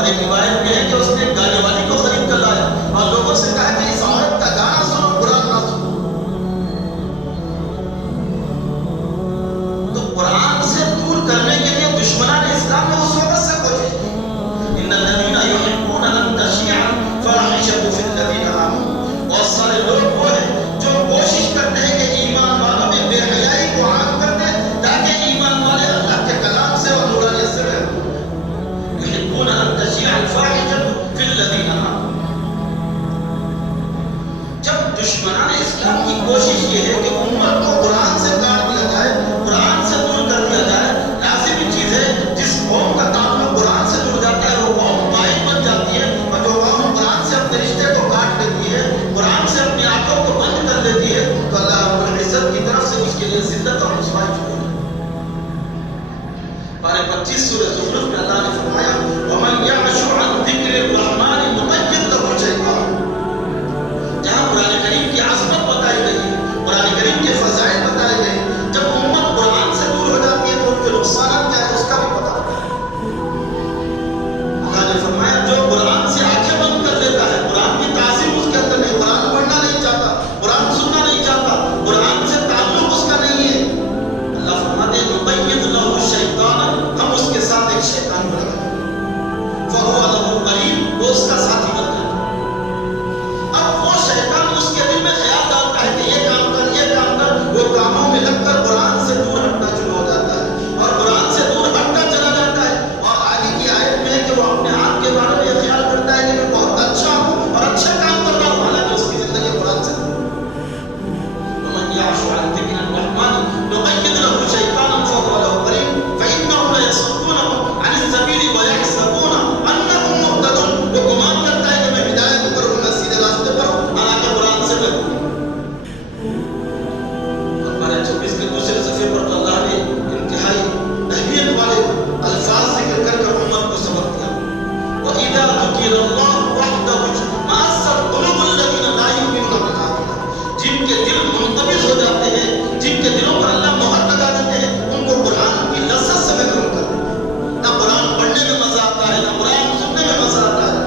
اور ایک روایت میں ہے کہ اس نے گانے والی کو خرید کر لایا اور لوگوں سے کہا کہ اس عورت کا گانا سنو، قرآن نہ سنو۔ تو قرآن سے دور کرنے کے لیے دشمنان اسلام نے اس وقت سے کوشش کی۔ ان الذین یحبون ان تشیع الفاحشۃ فی الذین آمنوا، بہت سارے لوگ وہ ہیں جو کوشش کرتے ہیں کہ ایمان والوں میں بے حیائی کو عام کر دیں تاکہ ایمان والے اللہ کے کلام سے اور نورانیت سے محروم۔ یحبون ان تشیع الفاحشۃ فی الذین آمنوا۔ جب دشمنان اسلام کی کوشش یہ ہے کہ امت کو قرآن سے کاٹ دیا جائے، قرآن سے دور کر دیا جائے، لازمی چیز ہے جس قوم کا تعلق قرآن سے جڑ جاتا ہے وہ قوم قائم بن جاتی ہے، اور جو قوم قرآن سے اپنے رشتے کو کاٹ لیتی ہے، قرآن سے اپنی آنکھوں کو بند کر لیتی ہے، تو اللہ رب العزت کی طرف سے اس کے لیے ذلت اور رسوائی چھوڑ ہے۔ پارے 25 سورہ زخرف میں اللہ نے فرمایا وَمَنْ يَعْشُ عَنْ ذِكْرِ الرَّحْمَنِ نُقَيِّضْ لَهُ شَيْطَانًا۔ جہاں قرآن کریم کی عظمت بتائی گئی ہے، قرآن کریم کے فضائل بتائے گئے ہیں، جب امت قرآن سے دور ہو جاتی ہے تو ان کے نقصانات کیا ہے اس کا بھی پتہ ہوتا ہے۔ اللہ نے فرمایا جو قرآن سے آنکھیں بند کر لیتا ہے، قرآن کی تعظیم اس کے اندر نہیں، قرآن پڑھنا نہیں چاہتا، قرآن سننا نہیں چاہتا، قرآن سے تعلق اس کا نہیں ہے، اللہ فرماتے ہیں نُقَيِّضْ لَهُ شَيْطَانًا، ہم اس کے ساتھ ایک شیطان بنا دیں گے، فَهُوَ لَهُ قَرِينٌ، وہ اس کا ساتھی بن جاتا ہے۔ اب وہ شیطان اس کے دل میں خیال ڈالتا ہے کہ یہ کام کر، یہ کام کر، وہ کاموں میں لگ کر قرآن سے دور ہٹنا شروع ہو جاتا ہے اور قرآن سے دور ہٹتا چلا جاتا ہے، اور آگے کی آیت میں ہے کہ وہ اپنے آپ کے بارے میں یہ خیال کرتا ہے کہ میں بہت اچھا ہوں اور اچھا کام کر رہا ہوں، حالانکہ اس کی زندگی قرآن سے دور ہے۔ وَمَنْ يَعْشُ عَنْ ذِكْرِ الرَّحْمَنِ نُقَيِّضْ لَهُ شَيْطَانًا فَهُوَ لَهُ قَرِينٌ فَإِنَّهُمْ لَيَصُدُّونَهُمْ عَنِ السَّبِيلِ وَيَحْسَبُونَ أَنَّهُمْ مُهْتَدُونَ، وہ گمان کرتا ہے کہ میں ہدایت پر ہوں، میں سیدھے راستے پر ہوں، حالانکہ قرآن سے میں ہوں۔ اور پارہ 26 کے دوسرے صفحے پر تو اللہ نے انتہائی اہمیت والے الفاظ ذکر کر کر امت کو سبق دیا۔ وَإِذَا ذُكِرَ اللَّهُ وَحْدَهُ اشْمَأَزَّتْ قُلُوبُ الَّذِينَ لَا يُؤْمِنُونَ بِالْآخِرَةِ، جن کے دل منقبض ہو جاتے ہیں، جن کے دلوں پر اللہ مہر لگا دیتے ہیں، ان کو قرآن کی لذت سے محروم کر دیتے ہیں۔ نہ قرآن پڑھنے میں مزہ آتا ہے، نہ قرآن سننے میں مزہ آتا ہے،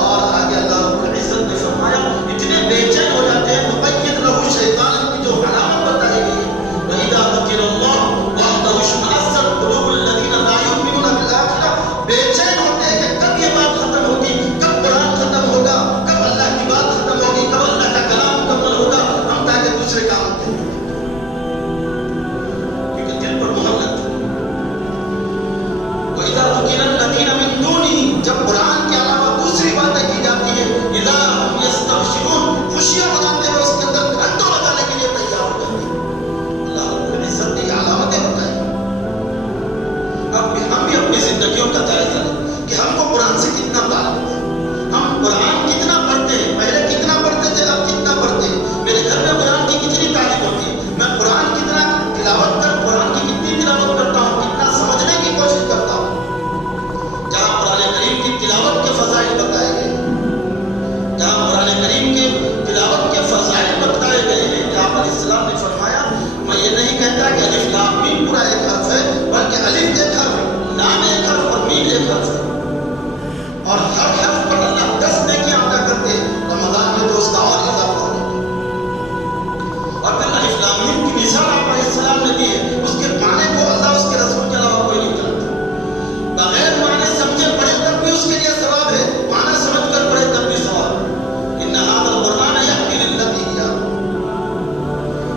اور آگے اللہ رب العزت نے فرمایا اتنے بے چین ہو جاتے ہیں۔ مُقَيِّضْ لَهُ شَيْطَانًا کی جو علامت بتائی گئی ہے، وَإِذَا ذُكِرَ اللَّهُ وَحْدَهُ اشْمَأَزَّتْ قُلُوبُ الَّذِينَ لَا يُؤْمِنُونَ بِالْآخِرَةِ، بے چین ہوتے ہیں کہ کب یہ بات ختم ہوگی، کب قرآن ختم ہوگا، کب اللہ کی بات ختم ہوگی، کب اللہ کا کلام مکمل ہوگا، ہم تاکہ دوسرے کام کریں، کیونکہ دل پر مہر لگ چکی ہے۔ وَإِذَا ذُكِرَ الَّذِينَ مِن دُونِهِ، جب قرآن کے علاوہ دوسری باتیں کی جاتی ہیں، اِذَا هُمْ يَسْتَبْشِرُونَ، خوشیاں مناتے ہوئے اس کے اندر گھنٹوں لگانے کے لیے تیار ہو جاتے ہیں۔ اللہ رب العزت نے یہ علامتیں بتائی۔ اب ہم بھی اپنی زندگیوں کا جائزہ لیں کہ ہم کو قرآن سے کتنا تعلق ہے، ہم قرآن کتنا پڑھتے ہیں، پہلے کتنا پڑھتے تھے، اب کتنا پڑھتے ہیں، میرے گھر میں قرآن کی کتنی تعلیم ہوتی ہے، میں قرآن کتنا تلاوت کر، قرآن کی کتنی تلاوت کرتا ہوں، کتنا سمجھنے کی کوشش کرتا ہوں۔ جہاں قرآن کریم کی تلاوت کے فضائل بتائے گئے ہیں، جہاں قرآن کریم کے تلاوت کے فضائل بتائے گئے ہیں، جہاں پر اسلام نے فرمایا میں یہ نہیں کہتا کہ الف لام میم پورا ایک حرف ہے، بلکہ الف ایک حرف، لام ایک حرف اور میم ایک حرف ہے، اور ہر حرف پر اللہ 10 نیکیاں عطا کرتے ہیں، رمضان میں تو اس کا اور اضافہ ہوتا ہے۔ اور پھر الف لام میم کی مثال آپ علیہ السلام نے دی ہے، اس کے معنی کو اللہ اس کے رسول کے علاوہ کوئی نہیں جانتا، بغیر معنی سمجھے پڑھے تب بھی اس کے لیے ثواب ہے، معنی سمجھ کر پڑھے تب بھی ثواب ہے۔ ان هذا القرآن يهدي للتي هي اقوم،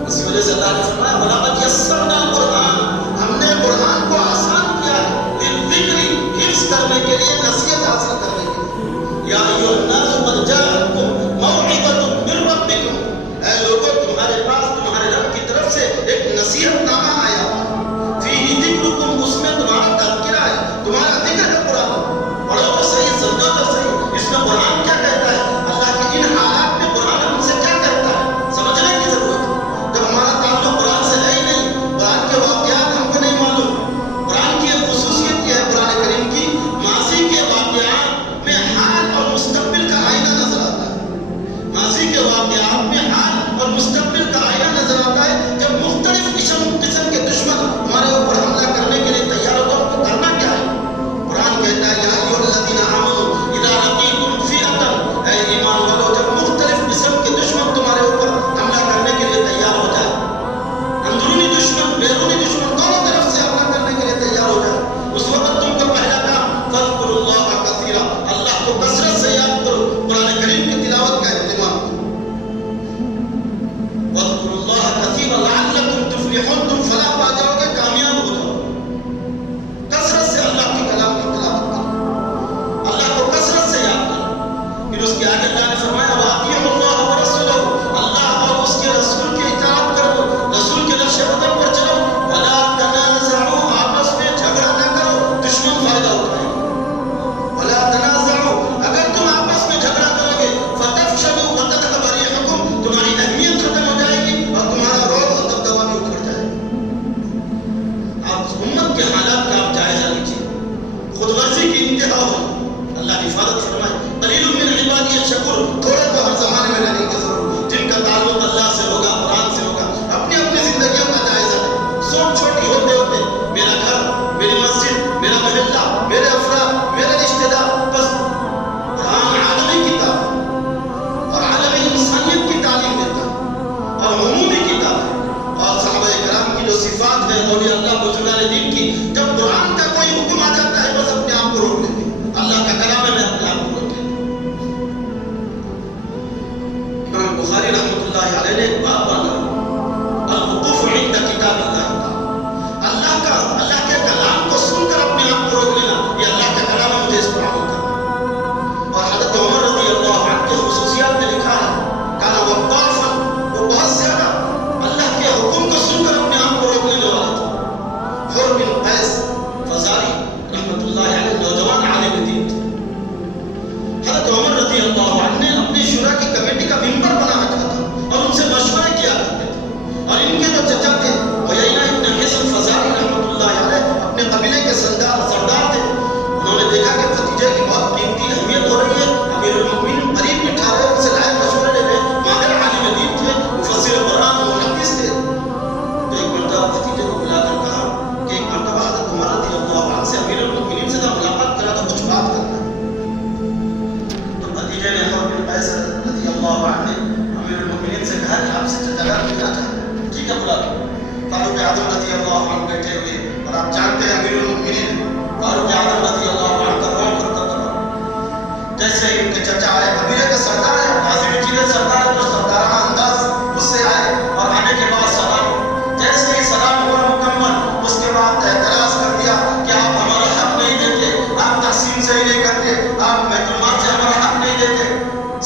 اسی وجہ سے اللہ نے فرمایا وَلَقَدْ يَسَّرْنَا الْقُرْآنَ، ہم نے قرآن کو آسان کیا ہے، للذکر، حفظ کرنے کے لیے، نصیحت حاصل کرنے کے لیے۔ یا ایھا الناس قد جاءتکم موعظۃ من ربکم، اے لوگوں تمہارے پاس تمہارے رب کی طرف سے ایک نصیحت نامہ آیا، فیہ ذکرکم، اس میں تمہارا تذکرہ ہے، تمہارا ذکر ہے قرآن، پڑھو تو صحیح، سمجھو تو صحیح، اس میں قرآن کیا کہتا ہے، اللہ کے ان حالات میں قرآن ہم سے کیا کہتا ہے، سمجھنے کی ضرورت ہے۔ جب ہمارا تعلق قرآن سے ہے ہی نہیں، قرآن کے واقعات ہم کو نہیں معلوم، قرآن کی ایک خصوصیت یہ ہے قرآن کریم کی، ماضی کے واقعات میں حال اور مستقبل کا آئینہ نظر آتا ہے، ماضی کے واقعات میں حال اور مستقبل کا آئینہ نظر آتا ہے۔ جب مختلف قسم کے دشمن ہمارے اوپر حملہ کرنے کے لیے تیار ہو تو ہم کو کرنا کیا ہے، قرآن کہتا ہے یا ایھا الذین آمنوا ضرور، تھوڑے تو ہر زمانے میں رہنے کی ضرور، جن کا تعلق اللہ سے ہوگا، قرآن سے ہوگا، اپنی اپنی زندگیوں کا جائزہ لیں. سوچ چھوٹی ہوتے ہوتے میرا گھر، میری مسجد، میرا محلہ، میرے افراد، میرے رشتے دار، بس قرآن عالمی کتاب ہے اور عالمی انسانیت کی تعلیم دیتا ہے اور عمومی کتاب ہے. اور صحابہ کرام کی جو صفات ہے اولیاء اللہ بزرگان دین کی، جب قرآن کا کوئی حکم آ جاتا ہے بس اپنے آپ کو روک لیتے ہیں. اللہ کا کلام ہے، میں اپنے آپ کو روک لیتا ہوں. امام بخاری رحمۃ اللہ علیہ نے ایک باب باندھا، الوقوف عند کتاب اللہ تعالی. اللہ کے کلام کو سن کر اپنے آپ کو روک لینا، یہ اللہ کا کلام ہے، مجھے اس پر عمل کرنا. اور حضرت عمر رضی اللہ عنہ کے خصوصیات میں لکھا ہے کانا وقافا، وہ بہت زیادہ اللہ کے حکم کو سن کر اپنے آپ کو روک لینے والا تھا. حر بن قیس فزاری رحمۃ اللہ علیہ نوجوان عالم دین تھے. حضرت عمر رضی اللہ عنہ نے اپنی شورا کی کمیٹی کا ممبر بنا رکھا تھا اور ان سے مشورے کیا کرتے تھے. اور ان کے جو چچا تھے عیینہ ابن حصن فزاری رحمۃ اللہ علیہ اپنے قبیلے کے سردار تھے. انہوں نے دیکھا کہ بھتیجے کی بہت قیمتی اہمیت ہو رہی ہے، امیر المؤمنین قریب بٹھا رہے، ان سے رائے مشورے لے رہے. ماہر عالم دین تھے، مفسر قرآن و محدث تھے. تو ایک مرتبہ بھتیجے کو بلا کر کہا کہ ایک مرتبہ حضرت عمر رضی اللہ عنہ سے امیر المؤمنین سے ملاقات کرا تو کچھ بات کرنا ہے. تو بھتیجے نے حر بن قیس رضی اللہ عنہ نے امیر المؤمنین سے کہا کہ آپ سے جگہ ملنا چاہتے ہیں. ٹھیک ہے، بلا لو. فاروق اعظم رضی اللہ عنہ بیٹھے ہوئے، اور آپ جانتے ہیں امیر المؤمنین فاروق اعظم رضی اللہ عنہ کا روح کرتا تھا. جیسے ان کے چچا آئے، قبیلے کا سردار ہے، عاصم چیلے سردار ہے، تو سردارانہ انداز اس سے آئے اور آنے کے بعد سلام. جیسے ہی سلام ہوا مکمل، اس کے بعد اعتراض کر دیا کہ آپ ہمارا حق نہیں دیتے، آپ تقسیم صحیح نہیں کرتے، آپ محکومات سے ہمارا حق نہیں دیتے.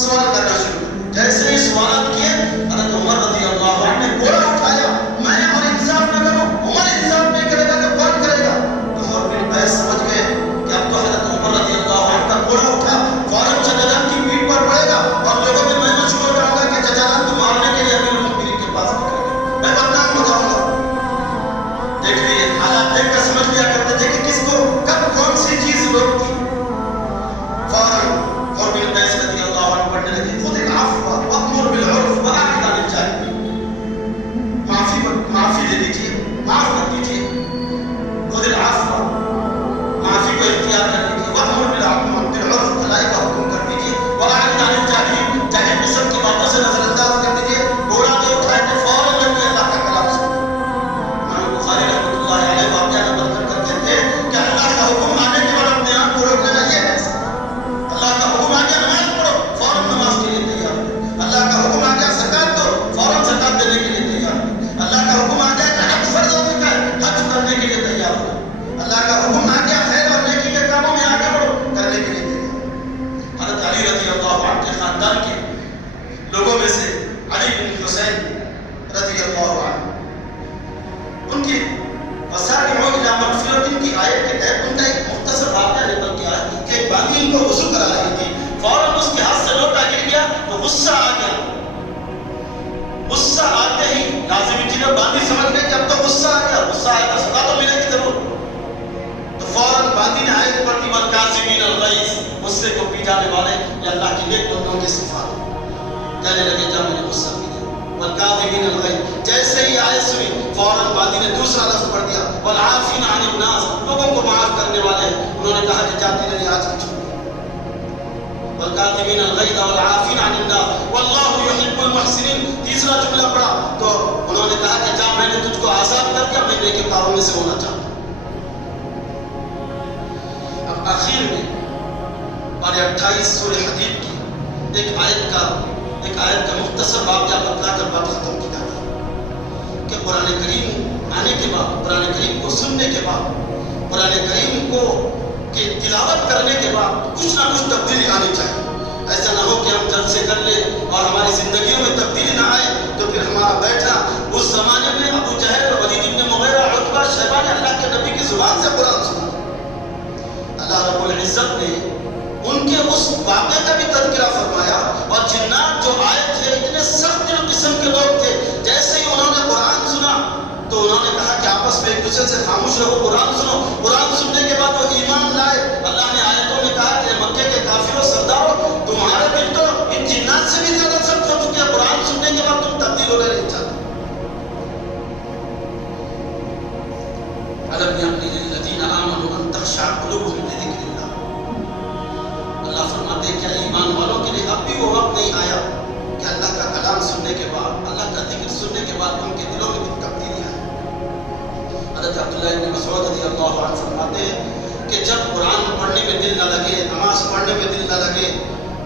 سوال کرنا شروع کیا. جیسے ہی سوالات کیے، حضرت عمر رضی اللہ عنہ نے گوڑا اٹھایا، میں اور انصاف نہ کروں، عمر انصاف نہیں کرے گا تو کون کرے گا. تو عمر بن قیس سمجھ گئے کہ اب تو حضرت عمر رضی اللہ عنہ کا گوڑا اٹھا، فوراً چچا جان کی پیٹھ پر پڑے گا اور لوگوں میں میں مشہور ہو جاؤں گا کہ چچا جان کو مارنے کے لیے امیر المؤمنین کے پاس نکلے گا، میں بدنام ہو جاؤں گا. دیکھ لیے حالات دیکھ کر سمجھ لیا کرتے تھے کہ کس کو کب کون سی چیز روکتی. فوراً عمر بن قیس رضی اللہ عنہ پڑھنے لگے، خود العفو وامر بالعرف واعرض عن الجاہلین. معافی دے دیجیے، معاف کر دیجیے. خود العفو، معافی کو اختیار کر لیجیے. وامر بالعرف، بھلائی کا حکم کر دیجیے. واعرض عن الجاہلین، جاہل قسم کی باتوں سے نظر انداز کر دیجیے. گھوڑا جو اٹھائے تھے فوراً لگ کے اللہ کا کلام سنو. امام بخاری رحمۃ اللہ علیہ واقعہ نقل کر کہتے ہیں کہ اللہ کا حکم آنے کے بعد اپنے آپ کو روک لینا یہ ہے. اللہ کا حکم آ گیا نماز پڑھو، فوراً نماز کے لیے تیار ہو. اللہ کا حکم آ گیا زکات دو، فوراً زکات دینے کے لیے تیار ہو. اللہ کا حکم آ گیا کہ حج فرض ہو چکا ہے، حج کرنے کے لیے تیار ہو. اللہ کا حکم آ گیا خیر اور نیکی کے کاموں میں آگے بڑھو، کرنے کے لیے تیار ہو. حضرت علی رضی اللہ عنہ کے خاندان کے لوگوں میں سے علی بن حسین رضی اللہ عنہ، ان کی وسارعوا الی مغفرۃ کی آیت کے تحت ان کا ایک مختصر واقعہ نکل کے آیا کہ ایک باندھی ان کو وضو کرا رہی تھی، فوراً اس کے ہاتھ سے لوٹا گر گیا تو غصہ آ گیا. غصہ آتے ہی لازمی چیزیں باندھی سمجھ گئے کہ اب تو غصہ آ گیا، غصہ آئے گا سزا تو ملے گی ضرور. تو فوراً باندھی نے آیت پڑھی والکاظمین الغیظ، غصے کو پی جانے والے، یہ اللہ کی نیک بندوں کی صفات. کہنے لگے جا مجھے غصہ پی جائے. والکاظمین الغیظ، جیسے ہی آیت سنی فوراً باندھی نے دوسرا لفظ پڑھ دیا والعافین عن الناس، لوگوں کو معاف کرنے والے. انہوں نے کہا کہ جاتی رہی آج کی چھوڑ. والکاظمین الغیظ والعافین عن الناس واللہ یحب المحسنین. تیسرا جملہ پڑھا تو انہوں نے کہا کہ جا میں نے تجھ کو آزاد کر دیا، میں نیک کاروں میں سے ہونا چاہتا ہوں. اب آخر میں پارے 28 سورہ حدید کی ایک آیت کا مختصر واقعہ بتلا کر بات ختم کی جاتی ہے کہ قرآن کریم آنے کے بعد، قرآن کریم کو سننے کے بعد، قرآن کریم کو کی تلاوت کرنے کے بعد کچھ نہ کچھ تبدیلی آنی چاہیے. ایسا نہ ہو کہ ہم جلسے کر لیں اور ہماری زندگیوں میں تبدیلی نہ آئے تو پھر ہمارا بیٹھنا. اس زمانے میں ابو جہل اور ولید بن مغیرہ، عتبہ، شیبہ نے اللہ کے نبی کی زبان سے قرآن سنا. اللہ رب العزت نے ان کے اس واقعے کا بھی تذکرہ فرمایا. اور جنات جو آئے تھے اتنے سخت قسم کے لوگ تھے، جیسے ہی انہوں نے قرآن سنا تو انہوں نے کہا کہ آپس میں ایک دوسرے سے خاموش رہو، قرآن سنو. قرآن سننے کے بعد وہ ایمان لائے. اللہ نے آیتوں میں کہا کہ مکے کے کافروں، سرداروں، تمہارے دل تو ان عبداللہ ابن مسعود رضی اللہ عنہ فرماتے ہیں کہ جب قرآن پڑھنے میں دل نہ لگے، نماز پڑھنے میں دل نہ لگے،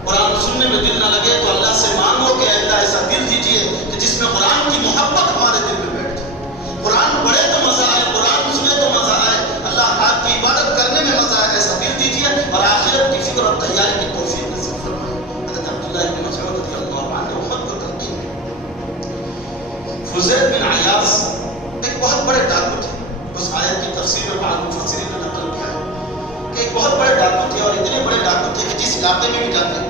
قرآن سننے میں دل نہ لگے، تو اللہ سے مانگو کہ اللہ ایسا دل دیجیے کہ جس میں قرآن کی محبت ہمارے دل میں بیٹھ جائے، قرآن پڑھے تو مزہ آئے، قرآن سنے تو مزہ آئے، اللہ آپ کی عبادت کرنے میں مزہ آئے، ایسا دل دیجیے اور آخرت کی فکر اور تیاری کی توفیق نصیب فرمائے۔ حضرت عبداللہ ابن مسعود رضی اللہ عنہ نے خود کو تلقین کی۔ فضیل بن عیاض ایک بہت بڑے ڈاکو تھے، اس آیت کی تفسیر میں بعض مفسرین نے نقل کیا ہے کہ ایک بہت بڑے ڈاکو تھے، اور اتنے بڑے ڈاکو تھے کہ جس علاقے میں بھی جاتے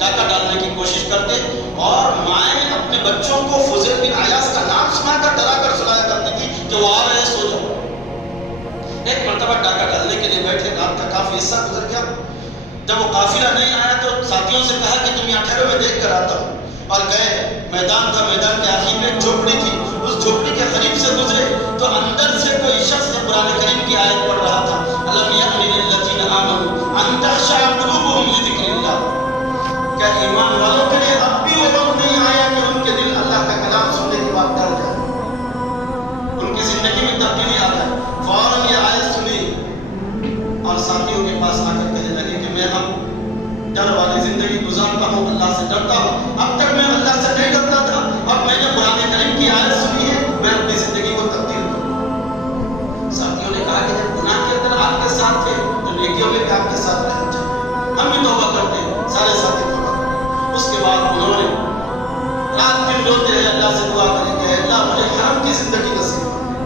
ڈاکہ ڈالنے کی کوشش کرتے، اور مائیں اپنے بچوں کو فضیل بن عیاض کا نام سنا کر ڈرا کر سلایا کرتی تھی کہ وہ آ رہے سو جاؤ۔ ایک مرتبہ ڈاکہ ڈالنے کے لیے بیٹھے، رات کا کافی حصہ گزر گیا، جب وہ قافلہ نہیں آیا تو ساتھیوں سے کہا کہ تم یہاں ٹھہرو میں دیکھ کر آتا ہوں، اور گئے۔ میدان تھا، میدان کے آخر میں ایک جھوپڑی تھی، اس جھوپڑی کے قریب سے گزرے تو اندر سے کوئی شخص قرآن کریم کی آیت پڑھ رہا تھا، الم یأن للذین آمنوا ان تخشع قلوبهم لذکر اللہ، کیا ایمان والوں کے لیے اب بھی وہ وقت نہیں آیا کہ ان کے دل اللہ کا کلام سننے کے بعد ڈر جائے، ان کی زندگی میں تبدیلی آ جائے؟ فوراً یہ آیت سنی اور ساتھیوں کے پاس آ کر کہنے لگے کہ میں اب ڈر والی زندگی گزارتا ہوں، اللہ سے ڈرتا ہوں، اب تک میں اللہ سے نہیں ڈرتا تھا، اب میں نے قرآن کریم کی آیت سنی ہے، میں اپنی زندگی کو تبدیل کروں۔ ساتھیوں نے کہا کہ جب گناہ کے اندر آپ کے ساتھ تھے تو نیکیوں میں بھی آپ کے ساتھ رہنا چاہیے، ہم بھی توبہ کرتے ہیں، سارے ساتھی توبہ کرتے۔ اس کے بعد انہوں نے رات دن روتے رہے، اللہ سے دعا کریں کہ اللہ مجھے حرم کی زندگی نصیب کرے۔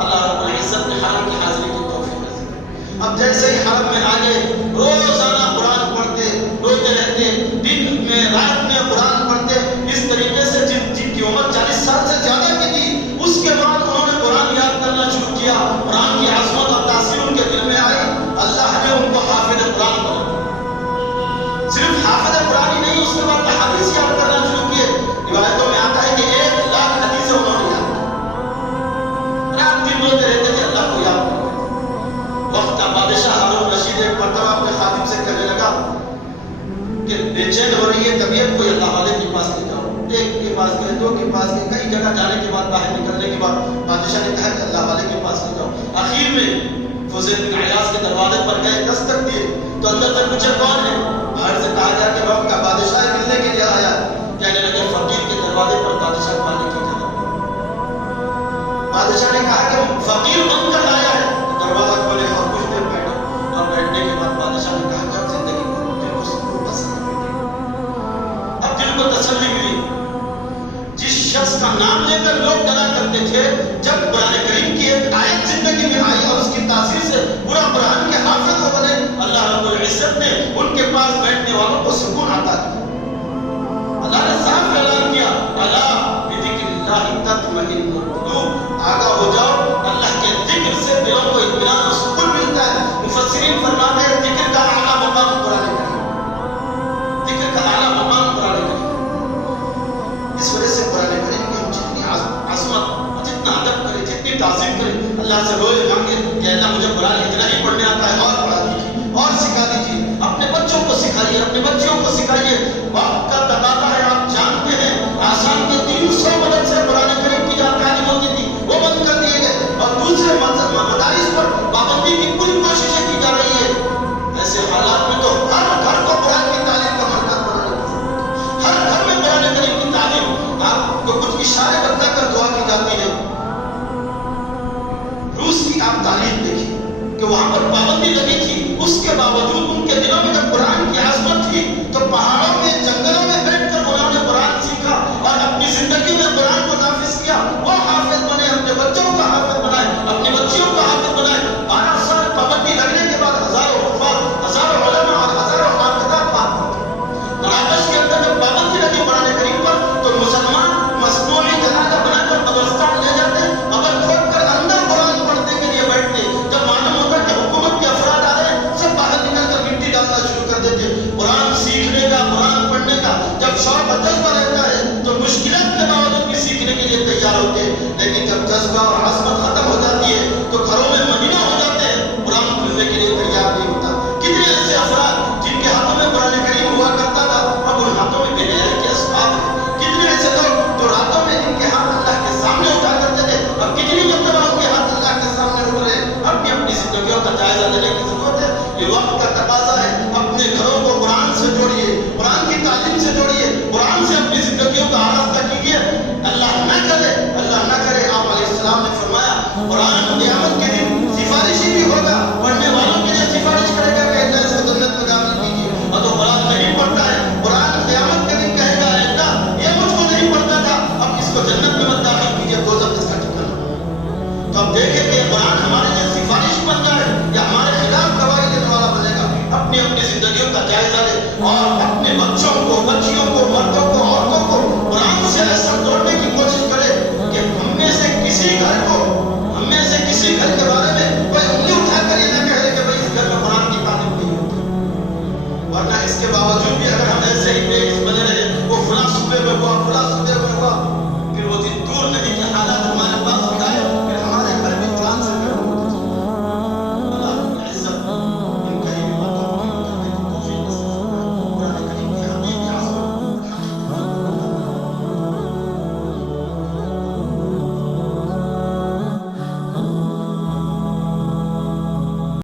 اللہ رب العزت نے حرم کی حاضری کی توفیق نصیب کی۔ اب جیسے ہی حرم میں آگے روزانہ قرآن پڑھتے، روتے رہتے، دن میں رات میں قرآن پڑھتے، اس طریقے سے جن کی عمر 40 سال سے زیادہ کی تھی، اس کے بعد انہوں نے قرآن یاد کرنا شروع کیا، قرآن کی عظمت اور تاثیر ان کے دل میں آئی، اللہ نے ان کو حافظ قرآن بنا۔ صرف حافظ قرآن ہی نہیں، اس کے بعد احادیث یاد کرنا شروع کیے۔ روایتوں میں آتا ہے کہ 1 لاکھ حدیثیں انہوں نے یاد کی، رات دن روتے رہتے تھے اللہ کو یاد کرتے۔ وقت کا بادشاہ ہارون رشید ایک مرتبہ اپنے خادم سے کہنے لگا کہ بے چین ہو رہی ہے طبیعت، کوئی اللہ والے کے پاس لے جاؤ۔ ایک کے پاس گئے، دو کے پاس گئے، کئی جگہ جانے کے بعد، باہر نکلنے کے بعد بادشاہ نے کہا کہ اللہ والے کے پاس لے جاؤ۔ آخر میں فضیل بن عیاض کے دروازے پر گئے، دستک دیے تو اندر سے پوچھے کون ہے؟ باہر سے کہا گیا کہ روم کا بادشاہ ملنے کے لیے آیا۔ کہنے لگے فقیر کے دروازے پر بادشاہ پانے کی جگہ۔ بادشاہ نے کہا کہ فقیر بن کر آیا ہے، دروازہ کھولے اور کچھ دیر بیٹھے، اور بیٹھنے کے بعد بادشاہ نے کہا کہ اب زندگی کو دل کو سکون پسند ہے، اب دل کو تسلی ملی۔ جس شخص کا نام لے کر لوگ ڈرا کرتے تھے، جب قرآن کریم کی ایک آیت زندگی میں آئی اور اس کی تاثیر سے پورا قرآن کے حافظ ہو بنے، اللہ رب العزت نے ان کے پاس بیٹھنے والوں کو سکون عطا کیا۔ اللہ نے صاف اعلان کیا، الا بذکر اللہ تطمئن القلوب، آگاہ ہو جاؤ، اللہ کے ذکر سے دلوں کو اطمینان اور سکون ملتا ہے۔ مفسرین فرماتے ہیں ذکر کا اعلیٰ مقام قرآن کریم، ذکر کا اعلیٰ مقام قرآن کریم۔ اس وجہ سے قرآن کریم کی ہم جتنی عظمت، جتنا ادب کریں، جتنی تعظیم کریں، اللہ سے روئے مانگے کہ اللہ مجھے قرآن اتنا ہی پڑھنے آتا ہے، اور پڑھا دیجیے اور سکھا دیجیے، اپنے بچوں کو سکھائیے، اپنے بچیوں کو سکھائیے۔ وقت کا تقاضا ہے، آپ جانتے ہیں آسان کے 300 مدد سے قرآن کریم کی جہاں تعلیم ہوتی تھی وہ بند کر دیے گئے، اور دوسرے مدارس پر پابندی کی پوری کوششیں کی جا رہی ہے۔ ایسے حالات میں تو ہر گھر کو قرآن کی تعلیم کا مرکز بنانا پڑتا ہے، ہر گھر میں قرآن کریم کی تعلیم۔ آپ کو کچھ اشارے بتا کر دعا کی جاتی ہے۔ روس کی آپ تعلیم دیکھیے کہ وہاں پر پابندی لگی تھی، اس کے باوجود ان کے دلوں میں جب قرآن کی عظمت تھی تو پہاڑوں میں، جنگلوں میں بیٹھ کر انہوں نے قرآن سیکھا اور اپنی زندگی میں قرآن کو نافذ کیا۔ وہ حافظ بنے، اپنے بچوں کا حافظ بنائے، اپنی بچیوں کا حافظ بنائے۔ 12 سال پابندی لگنے کے بعد ہزاروں حفاظ، ہزاروں علماء اور ہزاروں حافظات پاک ہوتے۔ مراکش کے اندر جب پابندی لگی قرآن کریم پر تو مسلمان مصنوعی جنازہ بنا کر قبرستان لے جاتے، قبر کھود کر اندر قرآن پڑھنے کے لیے بیٹھتے۔ جب معلوم ہوتا کہ حکومت کے افراد آ رہے ہیں، سب باہر نکل کر مٹی ڈالنا شروع کر دیتے۔ قرآن سیکھنے کا، قرآن پڑھنے کا جب شوق اور جذبہ رہتا ہے تو مشکلات کے باوجود بھی سیکھنے کے لیے تیار ہوتے ہیں، لیکن جب جذبہ اور عظمت ختم ہو جاتی ہے تو گھروں میں مہینہ ہو جاتے ہیں، قرآن پڑھنے کے لیے تیار نہیں ہوتا۔ کتنے ایسے افراد جن کے ہاتھوں میں قرآن کریم ہوا کرتا تھا، اب ان ہاتھوں میں بے حیائی کے اسباب ہیں۔ کتنے ایسے لوگ جو راتوں میں ان کے ہاتھ اللہ کے سامنے اٹھا کرتے تھے، اب کتنی مرتبہ ان کے ہاتھ اللہ کے سامنے دینے کی ضرورت ہے. یہ وقت کا تقاضا ہے. اپنے گھروں کو قرآن سے جوڑیے, قرآن کی تعلیم سے جوڑیے, قرآن سے اپنی زندگیوں کا آراستہ کیجیے. اللہ نہ کرے آپ علیہ السلام نے فرمایا قرآن قیامت کے دن سفارشی بھی ہوگا, پڑھنے والوں کے لیے سفارش کرے گا کہ اللہ اس کو جنت میں داخل کیجیے. اور تو قرآن نہیں پڑھتا ہے, قرآن قیامت کے دن کہے گا اللہ یہ مجھ کو نہیں پڑھتا تھا, اب اس کو جنت میں مت داخل کیجیے, دوزخ اس کا ٹھکانا. تو اب دیکھیں کہ قرآن ہمارے لیے سفارش بن جائے یا ہمارے خلاف گواہی دینے والا بنے گا. اپنی زندگیوں کا جائزہ لے اور اپنے بچوں کو, بچیوں کو, مردوں کو, عورتوں کو قرآن سے ایسا توڑنے کی کوشش کرے کہ ہم میں سے کسی گھر کو